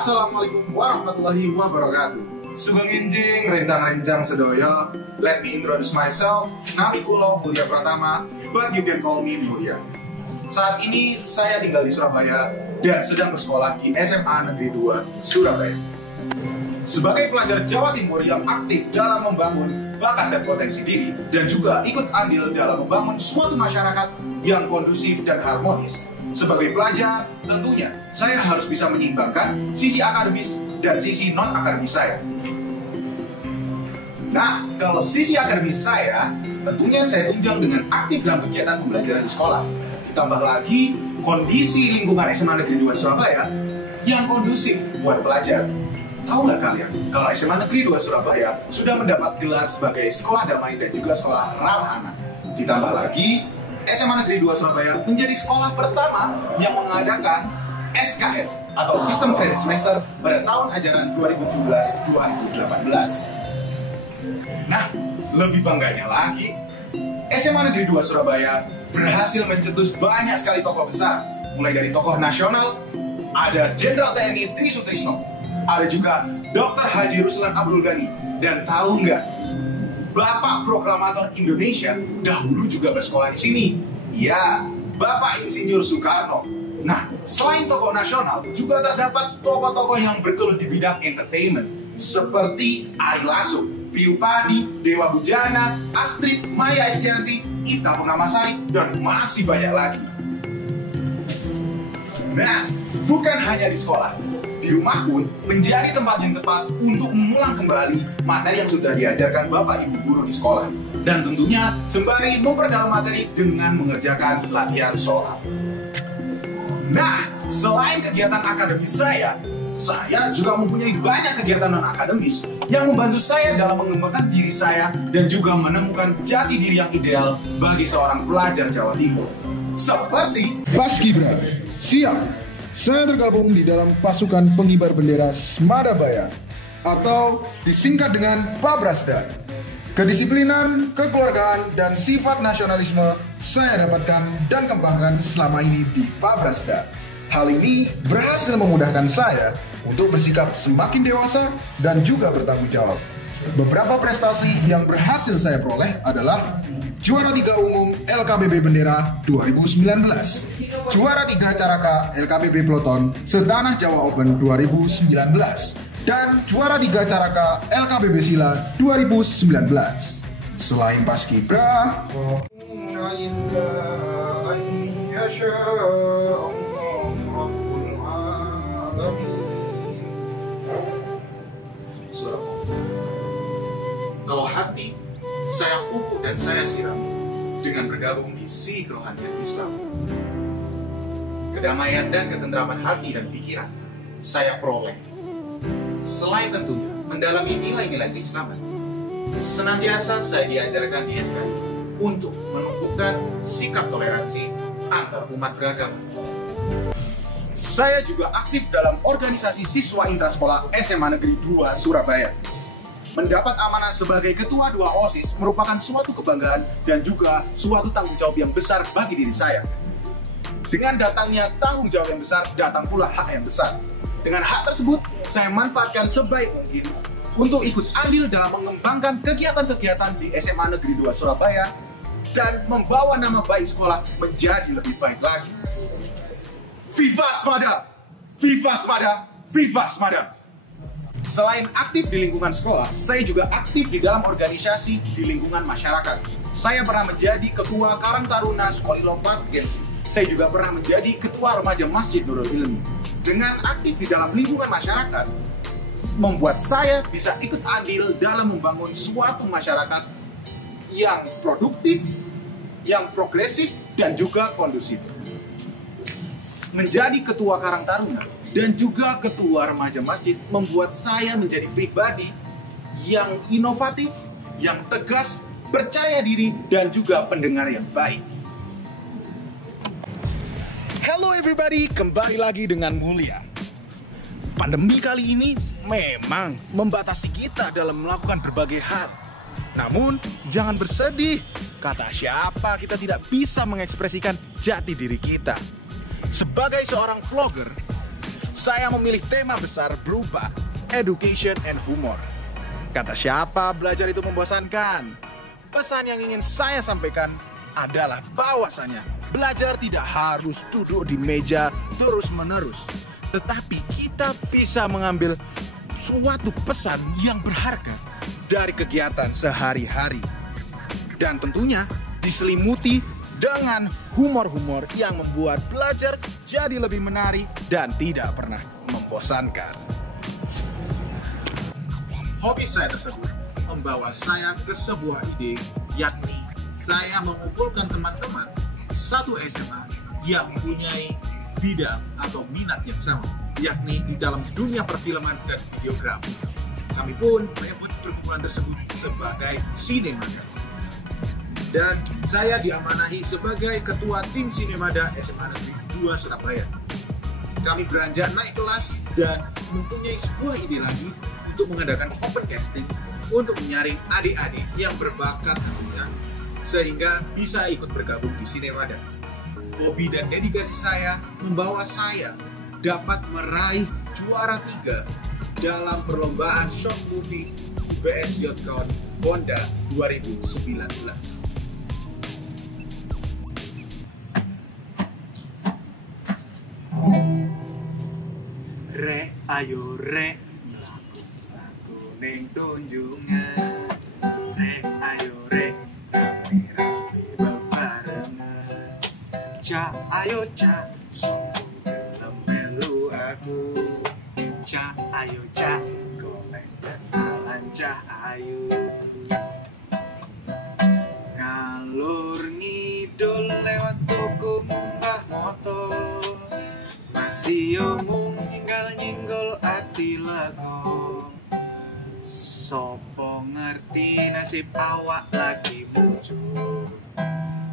Assalamualaikum warahmatullahi wabarakatuh. Sugeng Injing, rencang-rencang sedoyo. Let me introduce myself. Nami kulo Mulia Pratama, but you can call me Mulia. Saat ini saya tinggal di Surabaya dan sedang bersekolah di SMA Negeri 2 Surabaya. Sebagai pelajar Jawa Timur yang aktif dalam membangun bakat dan potensi diri dan juga ikut andil dalam membangun suatu masyarakat yang kondusif dan harmonis. Sebagai pelajar, tentunya saya harus bisa menyeimbangkan sisi akademis dan sisi non-akademis saya. Nah, kalau sisi akademis saya, tentunya saya tunjang dengan aktif dalam kegiatan pembelajaran di sekolah. Ditambah lagi kondisi lingkungan SMA Negeri 2 Surabaya yang kondusif buat pelajar. Tahu nggak kalian, kalau SMA Negeri 2 Surabaya sudah mendapat gelar sebagai sekolah damai dan juga sekolah ramah anak. Ditambah lagi, SMA Negeri 2 Surabaya menjadi sekolah pertama yang mengadakan SKS atau Sistem Kredit Semester pada tahun ajaran 2017-2018. Nah, lebih bangganya lagi, SMA Negeri 2 Surabaya berhasil mencetus banyak sekali tokoh besar. Mulai dari tokoh nasional, ada Jenderal TNI Tri Sutrisno, ada juga Dr. Haji Ruslan Abdul Ghani, dan tahu nggak? Bapak Proklamator Indonesia dahulu juga bersekolah di sini. Ya, Bapak Insinyur Soekarno. Nah, selain tokoh nasional, juga terdapat tokoh-tokoh yang bergelut di bidang entertainment seperti Ari Lasso, Piyu Padi, Dewa Bujana, Astrid, Maya Estianty, Ita Purnamasari, dan masih banyak lagi. Nah, bukan hanya di sekolah, di rumah pun menjadi tempat yang tepat untuk mengulang kembali materi yang sudah diajarkan Bapak Ibu guru di sekolah. Dan tentunya sembari memperdalam materi dengan mengerjakan latihan sholat. Nah, selain kegiatan akademis saya juga mempunyai banyak kegiatan non-akademis yang membantu saya dalam mengembangkan diri saya dan juga menemukan jati diri yang ideal bagi seorang pelajar Jawa Timur. Seperti Paskibra, siap! Saya tergabung di dalam pasukan pengibar bendera Smadabaya atau disingkat dengan Pabrasda. Kedisiplinan, kekeluargaan, dan sifat nasionalisme saya dapatkan dan kembangkan selama ini di Pabrasda. Hal ini berhasil memudahkan saya untuk bersikap semakin dewasa dan juga bertanggung jawab. Beberapa prestasi yang berhasil saya peroleh adalah juara 3 umum LKBB Bendera 2019, juara 3 Caraka LKBB Peloton Setanah Jawa Open 2019, dan juara 3 Caraka LKBB Sila 2019. Selain Paskibra, kalau hati saya pupuk dan saya siram dengan bergabung di Si Kerohanian Islam. Kedamaian dan ketentraman hati dan pikiran saya peroleh. Selain tentunya mendalami nilai-nilai keislaman, senantiasa saya diajarkan di SKI untuk menumbuhkan sikap toleransi antar umat beragama. Saya juga aktif dalam organisasi siswa intrasekolah SMA Negeri 2 Surabaya. Mendapat amanah sebagai ketua 2 OSIS merupakan suatu kebanggaan dan juga suatu tanggung jawab yang besar bagi diri saya. Dengan datangnya tanggung jawab yang besar, datang pula hak yang besar. Dengan hak tersebut, saya manfaatkan sebaik mungkin untuk ikut andil dalam mengembangkan kegiatan-kegiatan di SMA Negeri 2 Surabaya dan membawa nama baik sekolah menjadi lebih baik lagi. Viva Smada! Viva Smada! Viva Smada! Selain aktif di lingkungan sekolah, saya juga aktif di dalam organisasi di lingkungan masyarakat. Saya pernah menjadi ketua Karang Taruna Sukoli Lompat Gensi. Saya juga pernah menjadi ketua remaja Masjid Nurul Ilmi. Dengan aktif di dalam lingkungan masyarakat, membuat saya bisa ikut andil dalam membangun suatu masyarakat yang produktif, yang progresif, dan juga kondusif. Menjadi ketua Karang Taruna dan juga ketua remaja masjid membuat saya menjadi pribadi yang inovatif, yang tegas, percaya diri, dan juga pendengar yang baik. Hello everybody, kembali lagi dengan Mulia. Pandemi kali ini memang membatasi kita dalam melakukan berbagai hal. Namun, jangan bersedih. Kata siapa kita tidak bisa mengekspresikan jati diri kita. Sebagai seorang vlogger, saya memilih tema besar berupa education and humor. Kata siapa belajar itu membosankan? Pesan yang ingin saya sampaikan adalah bahwasannya belajar tidak harus duduk di meja terus-menerus, tetapi kita bisa mengambil suatu pesan yang berharga dari kegiatan sehari-hari. Dan tentunya diselimuti dengan humor-humor yang membuat belajar jadi lebih menarik dan tidak pernah membosankan. Hobi saya tersebut membawa saya ke sebuah ide, yakni saya mengumpulkan teman-teman satu SMA yang mempunyai bidang atau minat yang sama, yakni di dalam dunia perfilman dan videografi. Kami pun menyebut perkumpulan tersebut sebagai Sinemada. Dan saya diamanahi sebagai ketua tim Sinemada SMA Negeri 2 Surabaya. Kami beranjak naik kelas dan mempunyai sebuah ide lagi untuk mengadakan open casting untuk menyaring adik-adik yang berbakat tentunya, sehingga bisa ikut bergabung di Sinemada. Hobi dan dedikasi saya membawa saya dapat meraih juara 3 dalam perlombaan short movie UBS Youthcon Honda 2019. Re, ayo re, lagu ning tunjungan. Re, ayo re, rapi-rapi bebarengan. Ca, ayo ca, sungguh gelem melu aku. Ca, ayo ca, golek kenalan ca, ayo. Ngalur ngidul lewat toko munggah motor. Masih omong nyinggal-nyinggol ati lagu. Sopo ngerti nasib awak lagi muncul.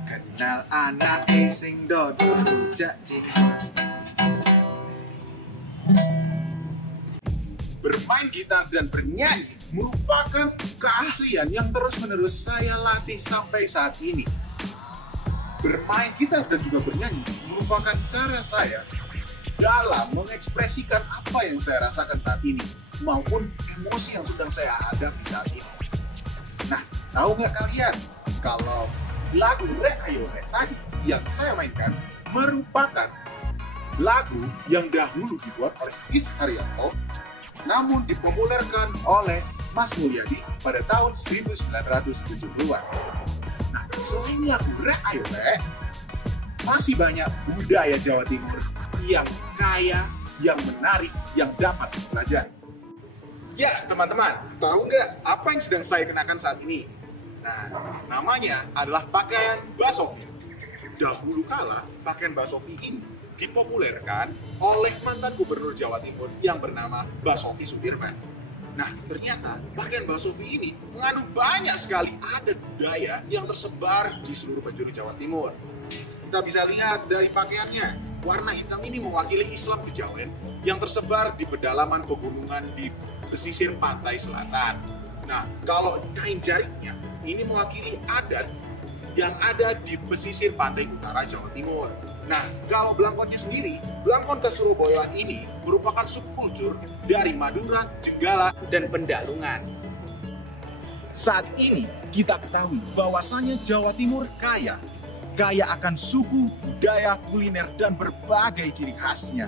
Kenal anak sing dodol rujak cinta. Bermain gitar dan bernyanyi merupakan keahlian yang terus-menerus saya latih sampai saat ini. Bermain gitar dan juga bernyanyi merupakan cara saya dalam mengekspresikan apa yang saya rasakan saat ini maupun emosi yang sedang saya hadapi saat ini. Nah, tahu nggak kalian kalau lagu Re Ayo Re tadi yang saya mainkan merupakan lagu yang dahulu dibuat oleh Is Haryanto, namun dipopulerkan oleh Mas Mulyadi pada tahun 1970-an. Nah, selain lagu Re Ayo Re, masih banyak budaya Jawa Timur yang kaya, yang menarik, yang dapat dipelajari. Ya, teman-teman, tahu nggak apa yang sedang saya kenakan saat ini? Nah, namanya adalah pakaian basofi. Dahulu kala, pakaian basofi ini dipopulerkan oleh mantan gubernur Jawa Timur yang bernama Basuki Sudirman. Nah, ternyata pakaian basofi ini mengandung banyak sekali adat budaya yang tersebar di seluruh penjuru Jawa Timur. Kita bisa lihat dari pakaiannya, warna hitam ini mewakili Islam Kejawen yang tersebar di pedalaman pegunungan di pesisir pantai selatan. Nah, kalau kain jaringnya, ini mewakili adat yang ada di pesisir pantai utara Jawa Timur. Nah, kalau belangkonnya sendiri, belangkon Kesurabaya ini merupakan subkultur dari Madura, Jenggala, dan Pendalungan. Saat ini, kita ketahui bahwasannya Jawa Timur kaya akan suku, budaya, kuliner, dan berbagai ciri khasnya.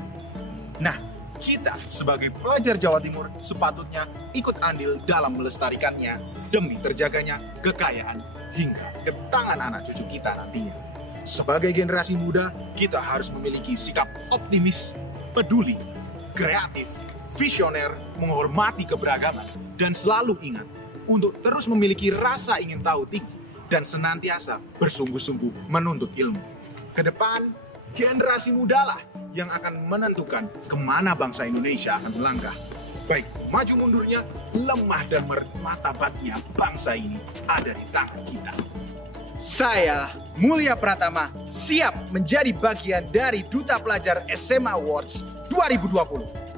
Nah, kita sebagai pelajar Jawa Timur sepatutnya ikut andil dalam melestarikannya demi terjaganya kekayaan hingga ke tangan anak cucu kita nantinya. Sebagai generasi muda, kita harus memiliki sikap optimis, peduli, kreatif, visioner, menghormati keberagaman, dan selalu ingat untuk terus memiliki rasa ingin tahu tinggi dan senantiasa bersungguh-sungguh menuntut ilmu. Kedepan, generasi muda lah yang akan menentukan kemana bangsa Indonesia akan melangkah. Baik maju mundurnya, lemah dan martabatnya bangsa ini ada di tangan kita. Saya, Mulya Pratama, siap menjadi bagian dari Duta Pelajar SMA Awards 2020.